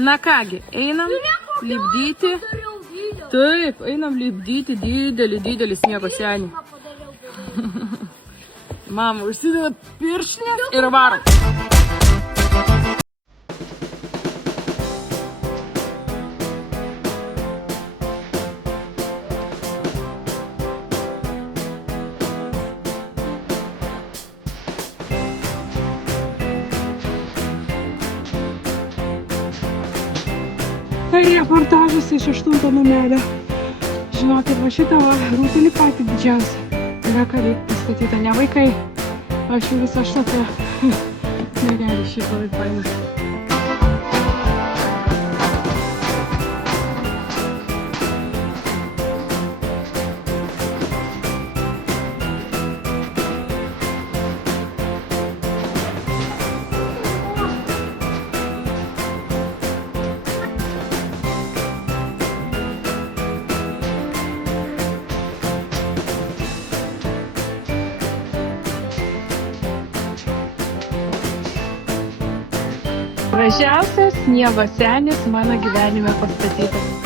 Na kągi, einam lipdyti. Taip, einam lipdyti didelį sniego senį. Mama užsideda pirštinės ir varom. Reportažas iš 8 numerio. Žinokit, va šitą rutulį patį didžiausią yra ką reikia pastatyta. Ne vaikai, aš jau visą šitą negali šiaip labai paėmė. Gražiausias sniego senis mano gyvenime pastatytas.